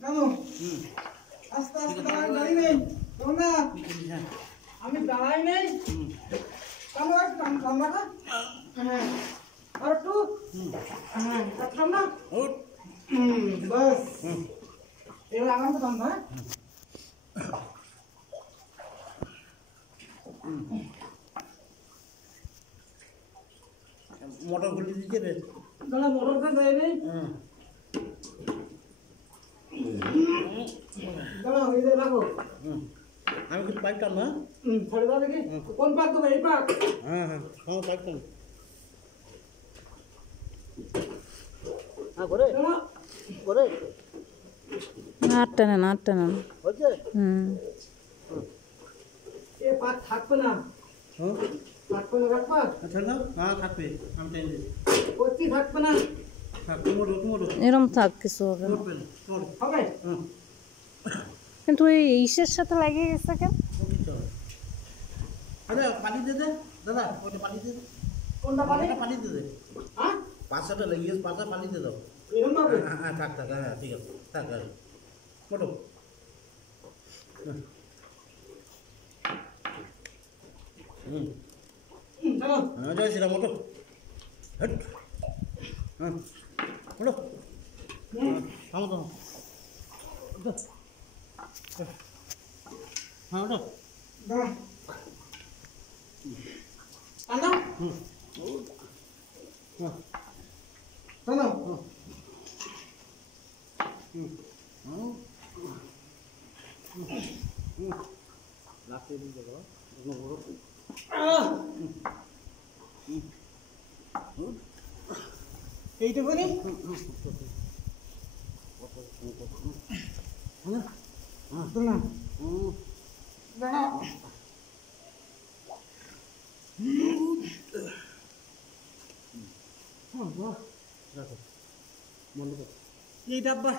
জানো আস্তে আস্তে দাঁড়াই নেই তোমরা আমি দাঁড়াই নেই কামো এক কাম রাখা হ্যাঁ আর একটু হ্যাঁ কাটলাম না বাস এবার আরাম তো দাম না মোটর খুলে দিচ্ছে রে দাদা মোটরটা দেয় নেই দাদা ওই যে রাখো আমি কি পাইপ টান না ছেড়ে দাও দেখি কোন পাক দেবো এই পাক হ্যাঁ পাইপ টান করে করে নাট টানেন হচ্ছে এ পাক থাকবে না থাকবে না রাখবা আচ্ছা না হ্যাঁ থাকবে আমি টাইম দিচ্ছি কচ্ছি থাকবে না থাক কুমড়ো এরম থাক কিছু হবে না করবে না হবে কিন্তু এই ইসের সাথে লাগিয়ে গেছে কেন আরে পানি দে দে দাদা ওটা পানি দে দে কোনটা পানি পানি দে দে হ্যাঁ পাঁচটা লাগিয়ে পাঁচটা পানি দে দাও এরকম ভাবে হ্যাঁ থাক হ্যাঁ ঠিক আছে থাক মোটো চলো হ্যাঁ জয় শ্রীরাম মোটো হট হ্যাঁ মোটো থামো হ্যাঁ ওটো দাঁড়া আনো হ্যাঁ চলো লাস্টে দিতে পারো এইটুকুনি দাঁড়া রাখো বন্ধ করো এই ডাব্বা